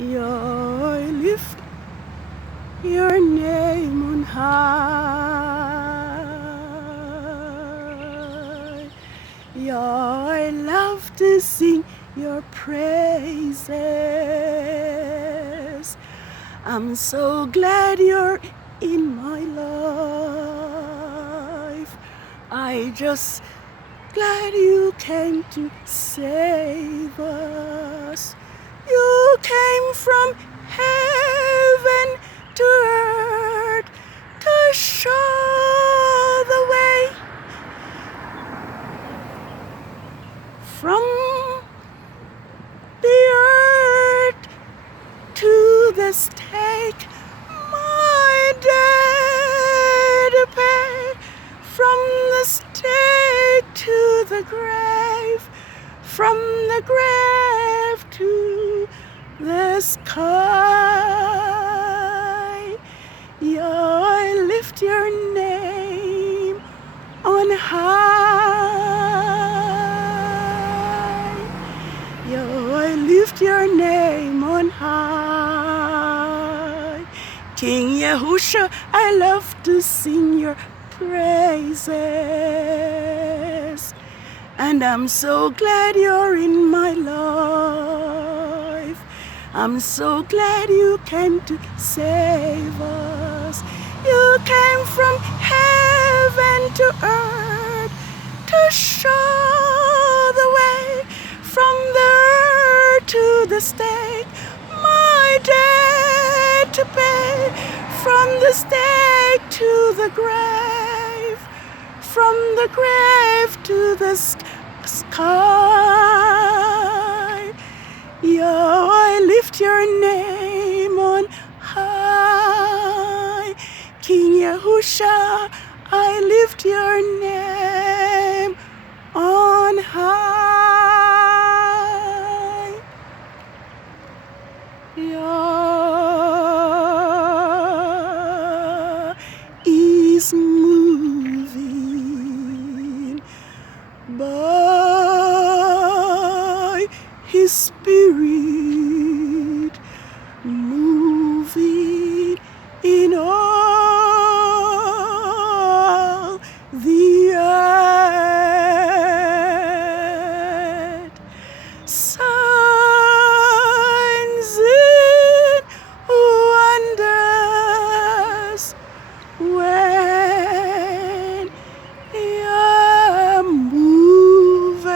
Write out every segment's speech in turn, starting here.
I lift your name on high. I love to sing your praises. I'm so glad you're in my life. I just glad you came to save us. You came from heaven to earth to show the way from the earth to the stake. My debt to pay from the stake to the grave, from the grave to the sky. I lift your name on high. I lift your name on high. King Yahusha, I love to sing your praises. And I'm so glad you're in my life. I'm so glad you came to save us. You came from heaven to earth to show the way, from the earth to the stake. My debt to pay, from the stake to the grave, from the grave to the sky. I lift your name on high. King Yahusha, I lift your name on high. Yah is moving by His Spirit, moving in all the earth. Signs and wonders when You're moving.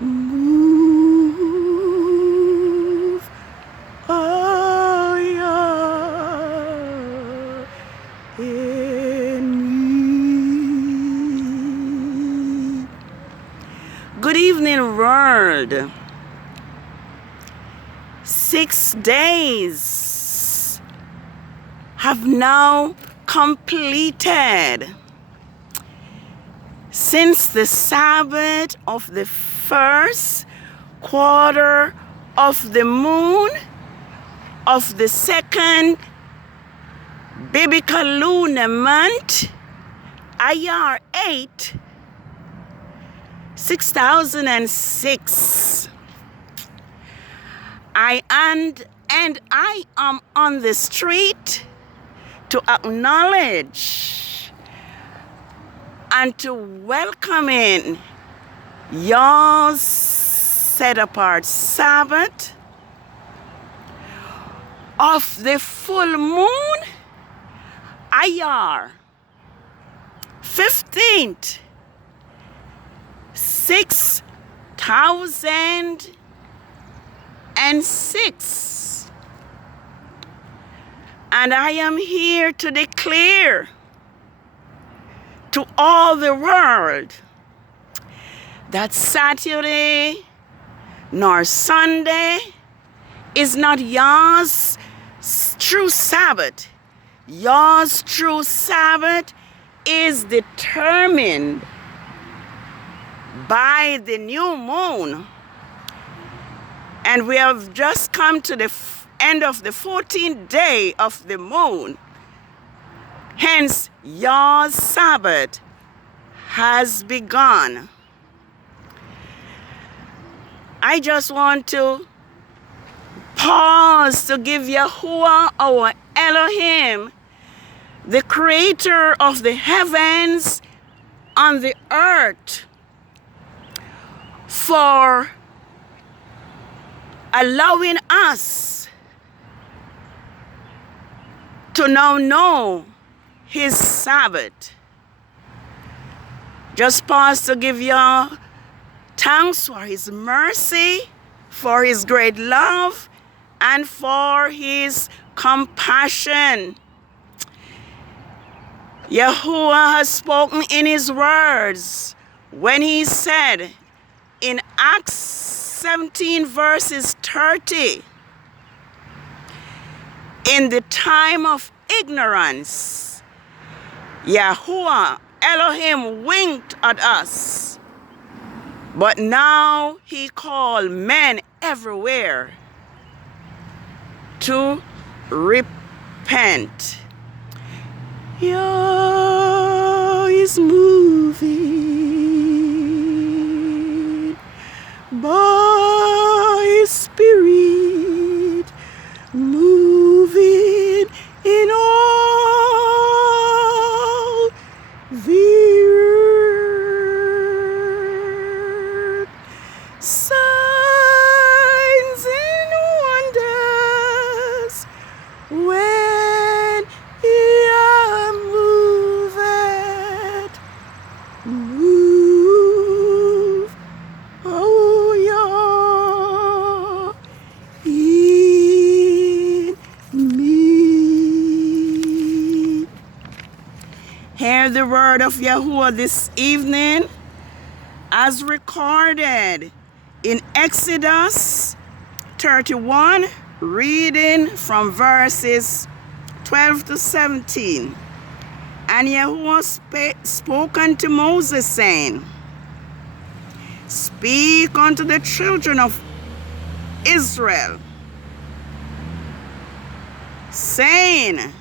Move, oh, you're in me. Good evening, world. 6 days have now completed since the Sabbath of the first quarter of the moon of the second biblical lunar month, IYAR 8, 6006. I am on the street to acknowledge and to welcome in your set-apart Sabbath of the full moon, IYAR 15th, 6006. And I am here to declare to all the world that Saturday nor Sunday is not yours true Sabbath. Yours true Sabbath is determined by the new moon. And we have just come to the end of the 14th day of the moon. Hence, your Sabbath has begun. I just want to pause to give Yahuwah, our Elohim, the creator of the heavens and the earth, for allowing us to now know his Sabbath. Just pause to give you thanks for his mercy, for his great love, and for his compassion. Yahuwah has spoken in his words when he said in Acts 17 verses 30, in the time of ignorance, Yahuwah Elohim winked at us, but now he called men everywhere to repent. Yah is moving by his spirit, moving in all the earth. Signs and wonders when Yah moveth. Move, oh Yah, in me. Hear the word of Yahuwah this evening as recorded in Exodus 31, reading from verses 12 to 17. And Yahuwah spoke unto Moses, saying, Speak unto the children of Israel, saying,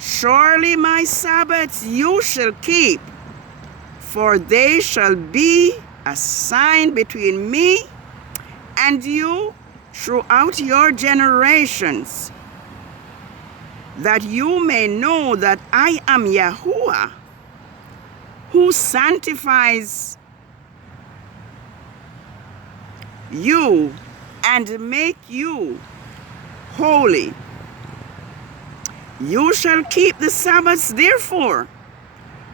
Surely my Sabbaths you shall keep, for they shall be a sign between me and you throughout your generations, that you may know that I am Yahuwah, who sanctifies you and make you holy. You shall keep the Sabbaths therefore,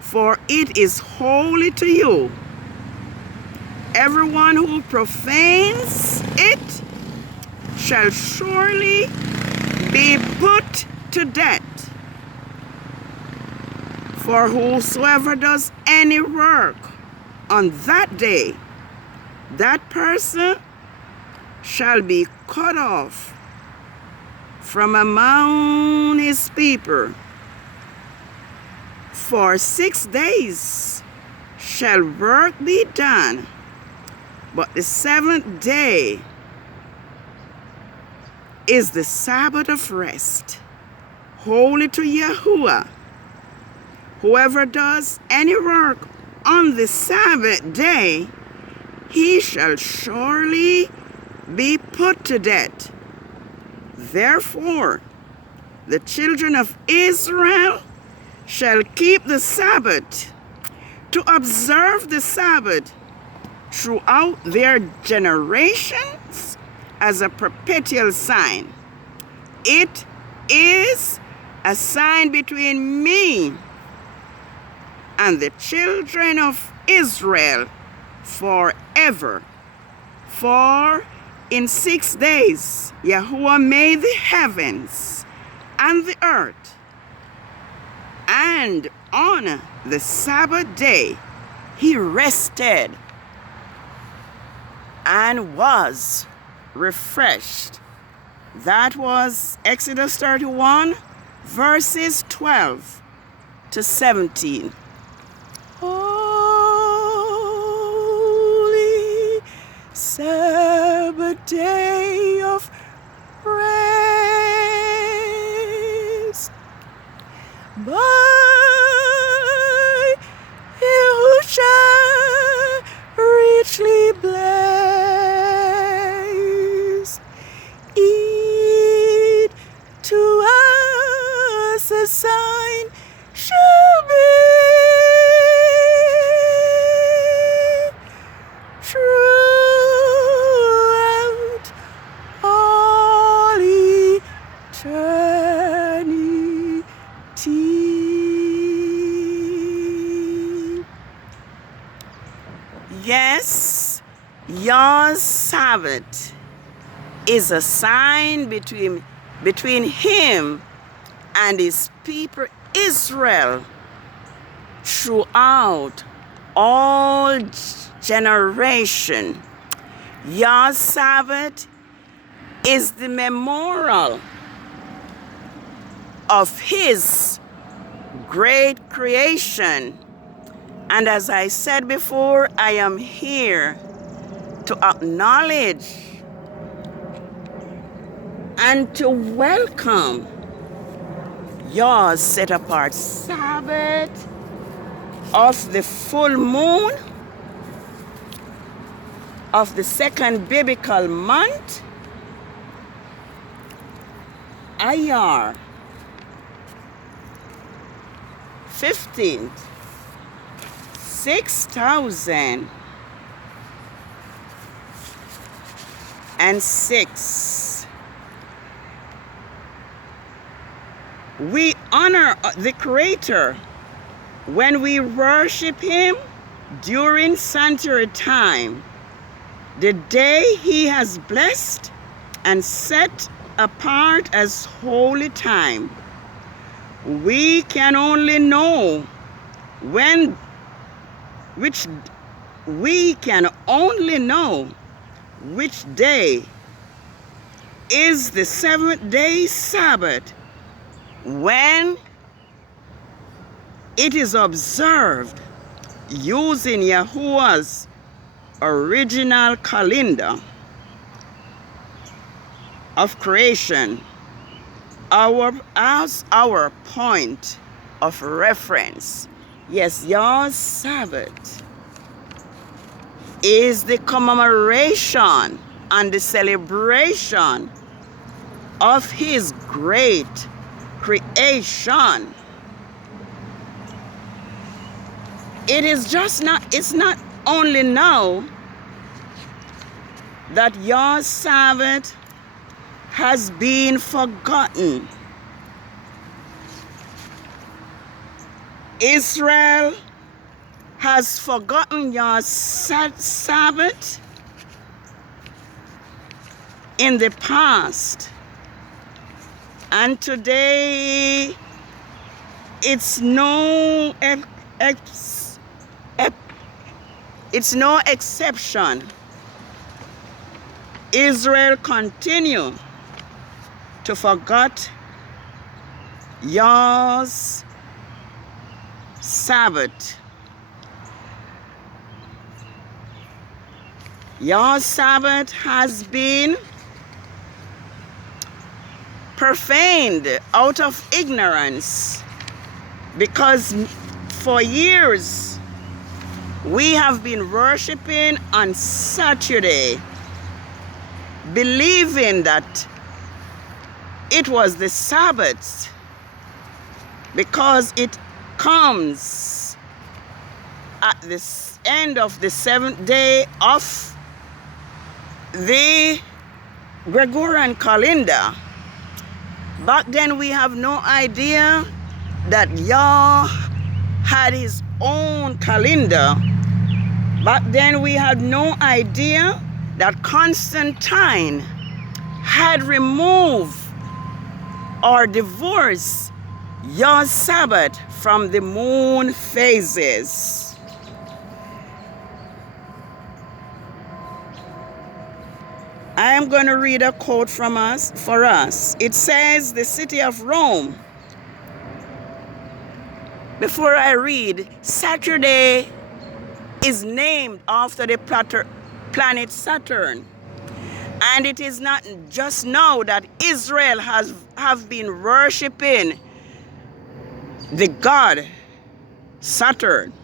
for it is holy to you. Everyone who profanes it shall surely be put to death. For whosoever does any work on that day, that person shall be cut off from among his people. For 6 days shall work be done, but the 7th day is the Sabbath of rest, holy to Yahuwah. Whoever does any work on the Sabbath day, he shall surely be put to death. Therefore, the children of Israel shall keep the Sabbath, to observe the Sabbath throughout their generations as a perpetual sign. It is a sign between me and the children of Israel forever. For in 6 days Yahuwah made the heavens and the earth, and on the Sabbath day he rested and was refreshed. That was Exodus 31, verses 12 to 17. Holy Sabbath day of rest, by Yahushua richly blessed. Yah's Sabbath is a sign between him and his people Israel throughout all generation. Yah's Sabbath is the memorial of his great creation. And as I said before, I am here to acknowledge and to welcome Yah's set apart Sabbath of the full moon of the second biblical month, IYAR, 15th, 6006. We honor the Creator when we worship Him during sanctuary time, the day He has blessed and set apart as holy time. We can only know which day is the seventh day Sabbath when it is observed using Yahuwah's original calendar of creation as our point of reference. Yes, Yah's Sabbath is the commemoration and the celebration of his great creation. It's not only now that Yah's Sabbath has been forgotten. Israel has forgotten Yah's Sabbath in the past, and today it's no exception. Israel continue to forget Yah's Sabbath. Yah's Sabbath has been profaned out of ignorance because for years we have been worshiping on Saturday, believing that it was the Sabbath because it comes at the end of the seventh day of the Gregorian calendar. Back then we have no idea that Yah had his own calendar. Back then we had no idea that Constantine had removed or divorced Yah's Sabbath from the moon phases. I am going to read a quote for us. It says, the city of Rome. Before I read, Saturday is named after the planet Saturn. And it is not just now that Israel have been worshiping the god Saturn.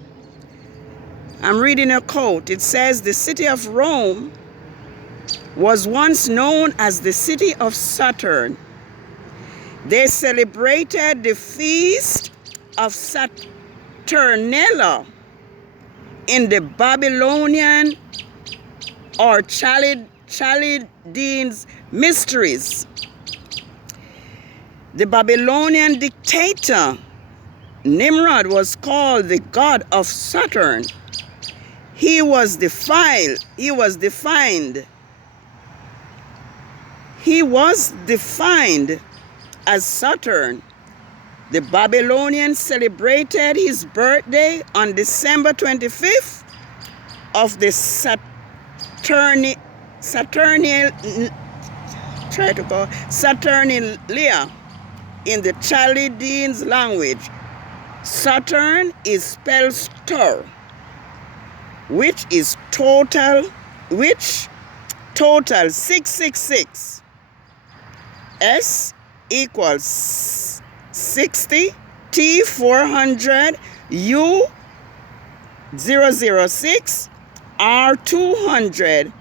I'm reading a quote. It says, the city of Rome was once known as the city of Saturn. They celebrated the feast of Saturnella in the Babylonian or Chaldeans mysteries. The Babylonian dictator Nimrod was called the god of Saturn. He was defined. He was defined as Saturn. The Babylonians celebrated his birthday on December 25th of the Saturnalia in the Chaldeans language. Saturn is spelled star, which total 666. S equals 60, T 400, U 006, R 200,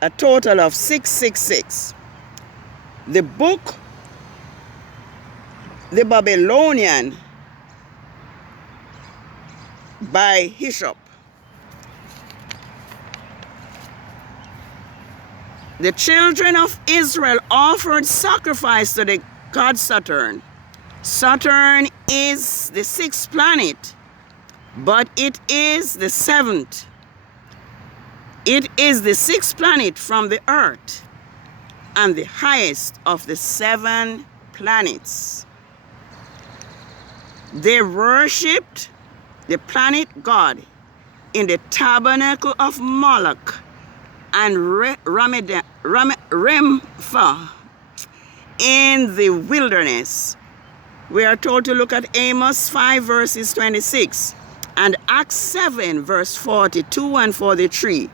a total of 666. The book, The Babylonian, by Hishop. The children of Israel offered sacrifice to the god Saturn. Saturn is the 6th planet, but it is the 7th. It is the 6th planet from the Earth and the highest of the 7 planets. They worshipped the planet god in the tabernacle of Moloch and Rempha in the wilderness. We are told to look at Amos 5 verses 26 and Acts 7 verse 42 and 43.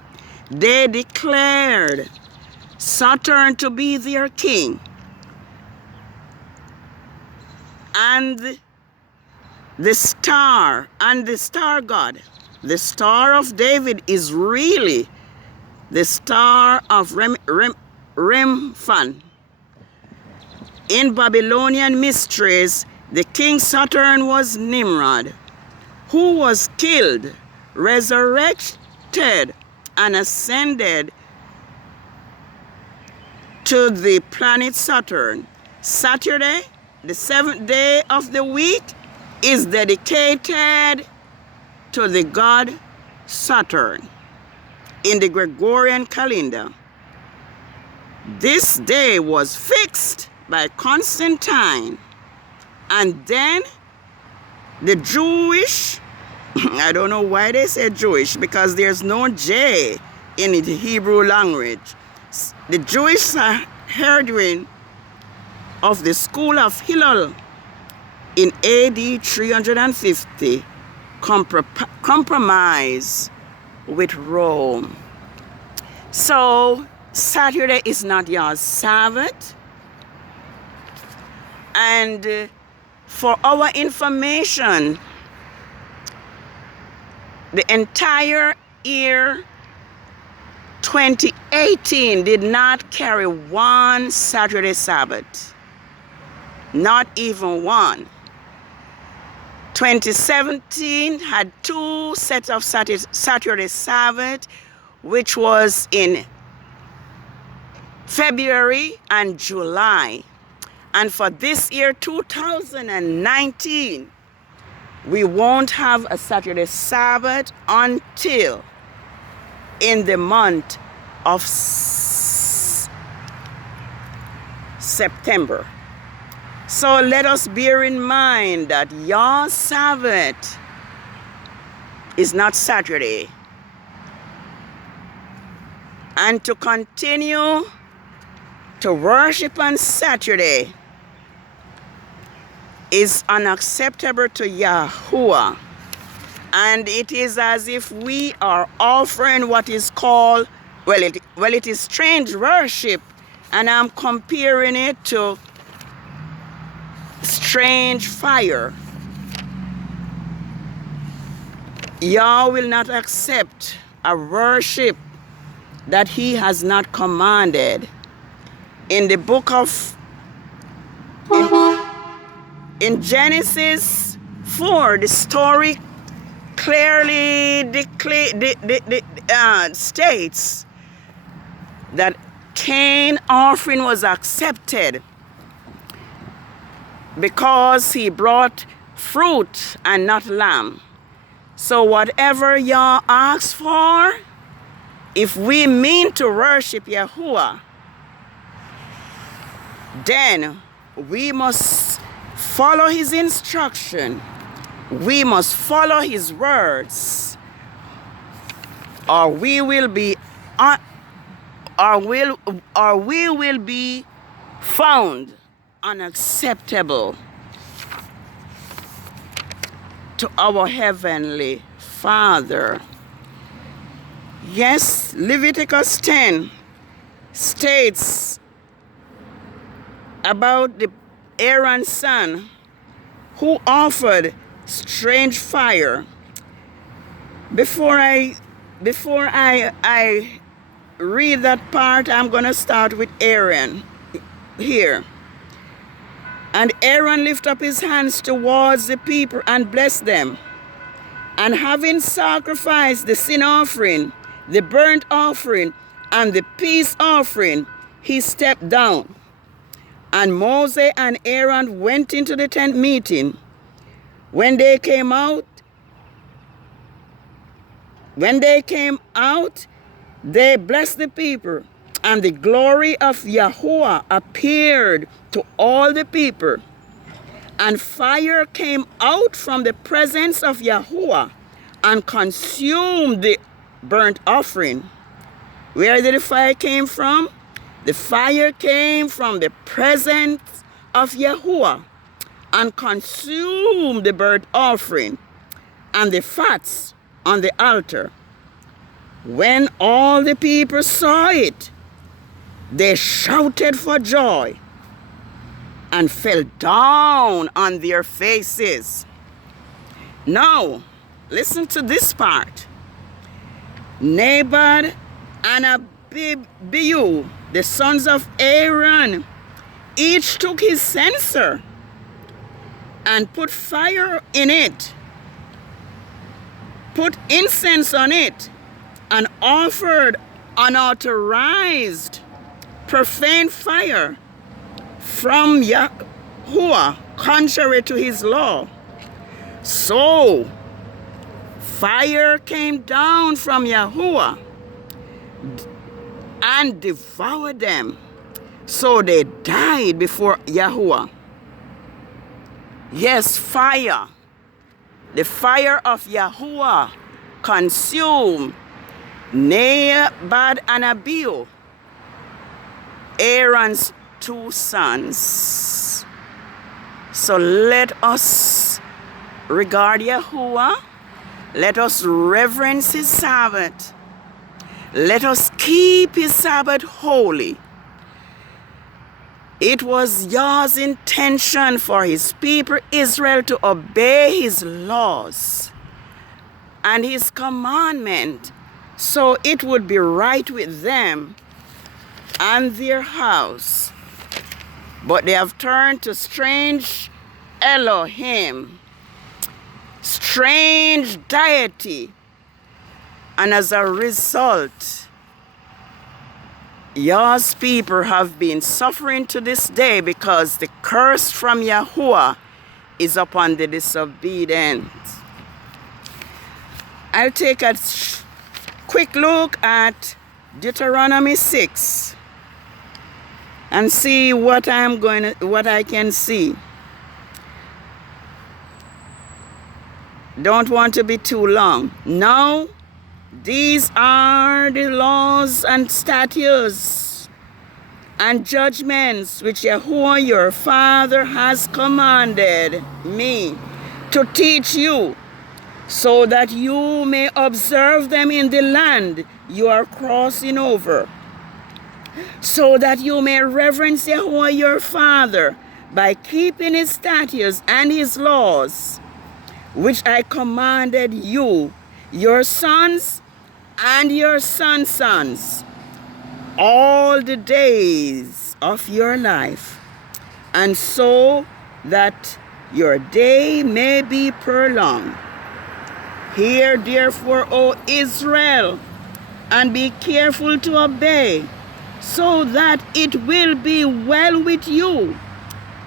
They declared Saturn to be their king, and the star god, the Star of David, is really the star of Remphan. In Babylonian mysteries, the king Saturn was Nimrod, who was killed, resurrected, and ascended to the planet Saturn. Saturday, the 7th day of the week, is dedicated to the god Saturn in the Gregorian calendar. This day was fixed by Constantine, and then the Jewish, I don't know why they say Jewish, because there's no J in the Hebrew language. The Jewish Sanhedrin of the school of Hillel in AD 350 compromise with Rome. So Saturday is not your Sabbath. And for our information, the entire year 2018 did not carry one Saturday Sabbath. Not even one. 2017 had 2 sets of Saturday Sabbath, which was in February and July. And for this year, 2019, we won't have a Saturday Sabbath until in the month of September. So let us bear in mind that your Sabbath is not Saturday. And to continue to worship on Saturday is unacceptable to Yahuwah. And it is as if we are offering what is called, it is strange worship. And I'm comparing it to strange fire. Yah will not accept a worship that he has not commanded. In the book of, in Genesis 4, the story clearly states that Cain's offering was accepted because he brought fruit and not lamb. So whatever Yah asks for, if we mean to worship Yahuwah, then we must follow his instruction. We must follow his words, or we will be found unacceptable to our heavenly Father. Yes, Leviticus 10 states about the Aaron's son who offered strange fire. Before I read that part, I'm going to start with Aaron here. And Aaron lifted up his hands towards the people and blessed them. And having sacrificed the sin offering, the burnt offering, and the peace offering, he stepped down. And Moses and Aaron went into the tent meeting. When they came out, they blessed the people, and the glory of Yahuwah appeared to all the people. And fire came out from the presence of Yahuwah and consumed the burnt offering. Where did the fire came from? The fire came from the presence of Yahuwah and consumed the burnt offering and the fats on the altar. When all the people saw it, they shouted for joy and fell down on their faces. Now, listen to this part. Nadab and Abihu, the sons of Aaron, each took his censer and put fire in it, put incense on it, and offered unauthorized profane fire from Yahuwah, contrary to his law. So fire came down from Yahuwah and devoured them. So they died before Yahuwah. Yes, fire. The fire of Yahuwah consumed Nadab and Abihu, Aaron's two sons. So let us regard Yahuwah. Let us reverence his Sabbath. Let us keep his Sabbath holy. It was Yah's intention for his people Israel to obey his laws and his commandment, so it would be right with them and their house. But they have turned to strange Elohim, strange deity, and as a result, Yah's people have been suffering to this day because the curse from Yahuwah is upon the disobedient. I'll take a quick look at Deuteronomy 6 and see what I can see. Don't want to be too long. Now, these are the laws and statutes and judgments which Yahuwah your Father has commanded me to teach you, so that you may observe them in the land you are crossing over, so that you may reverence Yahuwah your Father by keeping his statutes and his laws, which I commanded you, your sons and your sons' sons, all the days of your life, and so that your day may be prolonged. Hear therefore, O Israel, and be careful to obey, so that it will be well with you,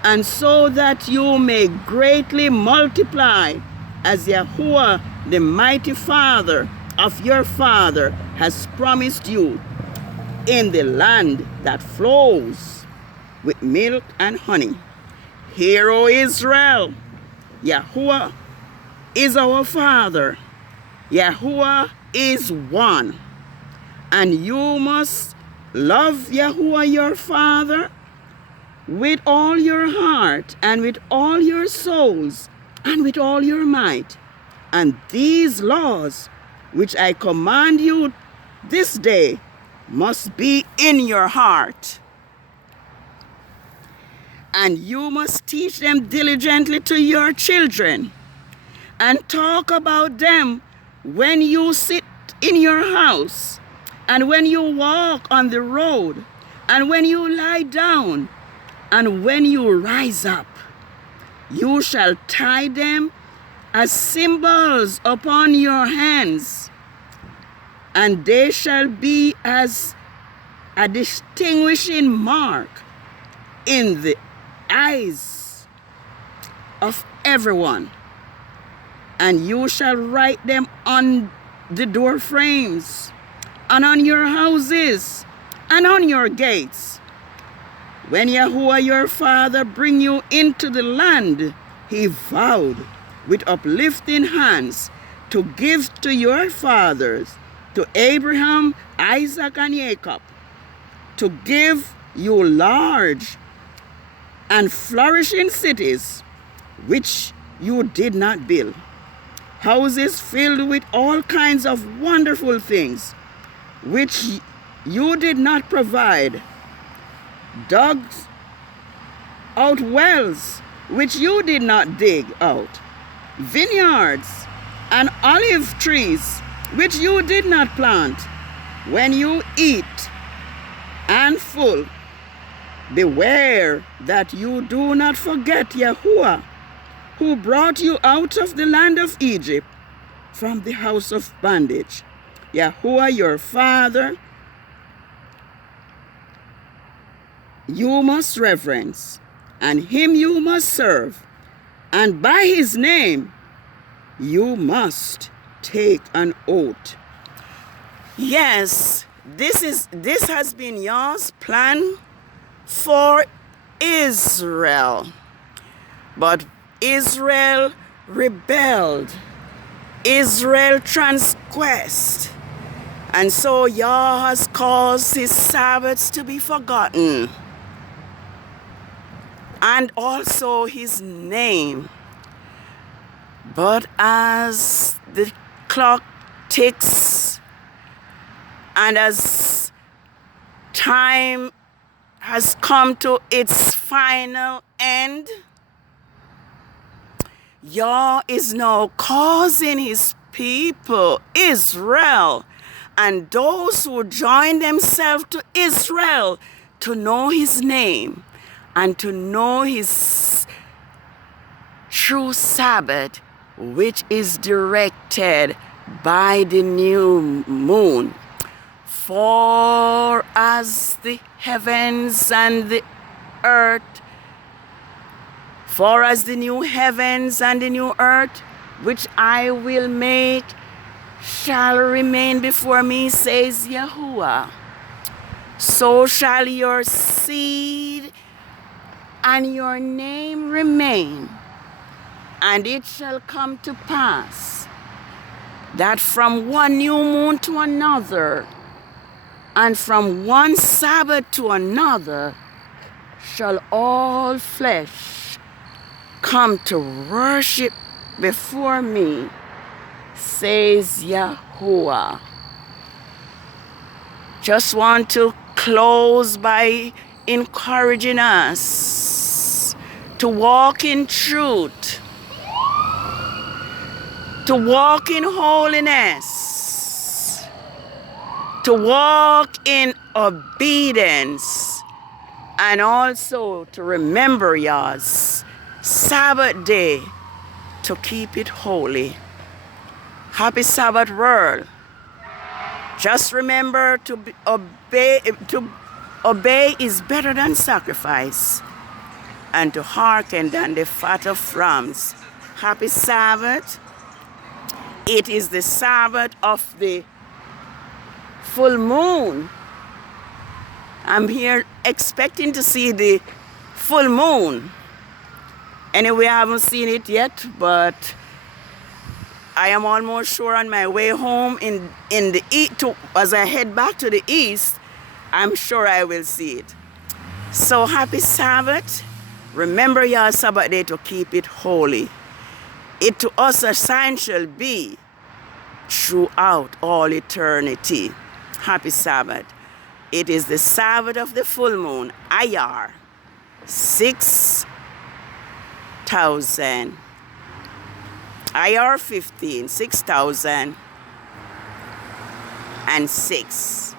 and so that you may greatly multiply, as Yahuwah the mighty Father of your father has promised you in the land that flows with milk and honey. Hear, O Israel, Yahuwah is our Father. Yahuwah is one. And you must love Yahuwah your Father with all your heart and with all your souls and with all your might. And these laws which I command you this day must be in your heart. And you must teach them diligently to your children, and talk about them when you sit in your house, and when you walk on the road, and when you lie down, and when you rise up. You shall tie them as symbols upon your hands, and they shall be as a distinguishing mark in the eyes of everyone. And you shall write them on the door frames, and on your houses, and on your gates. When Yahuwah your Father bring you into the land he vowed with uplifting hands to give to your fathers, to Abraham, Isaac, and Jacob, to give you large and flourishing cities which you did not build, houses filled with all kinds of wonderful things which you did not provide, dug out wells which you did not dig out, vineyards and olive trees which you did not plant. When you eat and full, beware that you do not forget Yahuwah, who brought you out of the land of Egypt from the house of bondage. Yahuwah your Father you must reverence, and him you must serve, and by his name you must take an oath. Yes, this has been Yah's plan for Israel. But Israel rebelled. Israel transgressed. And so Yah has caused his Sabbaths to be forgotten. And also his name. But as the clock ticks, and as time has come to its final end, Yah is now causing his people, Israel, and those who join themselves to Israel, to know his name and to know his true Sabbath, which is directed by the new moon. For as the heavens and the earth, for as the new heavens and the new earth, which I will make, shall remain before me, says Yahuwah, so shall your seed and your name remain. And it shall come to pass that from one new moon to another, and from one Sabbath to another, shall all flesh come to worship before me, says Yahuwah. Just want to close by encouraging us to walk in truth, to walk in holiness, to walk in obedience, and also to remember Yah's Sabbath day, to keep it holy. Happy Sabbath world. Just remember to obey is better than sacrifice, and to hearken than the fat of rams. Happy Sabbath. It is the Sabbath of the full moon. I'm here expecting to see the full moon. Anyway, I haven't seen it yet, but I am almost sure on my way home as I head back to the east, I'm sure I will see it. So happy Sabbath. Remember your Sabbath day to keep it holy. It to us a sign shall be throughout all eternity. Happy Sabbath. It is the Sabbath of the full moon, IYAR, 6,000. IYAR 15, 6,006.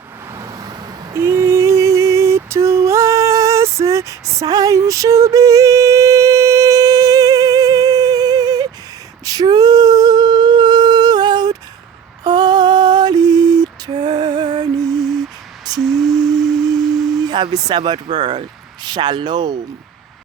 It to us a sign shall be throughout all eternity. Happy Sabbath world. Shalom.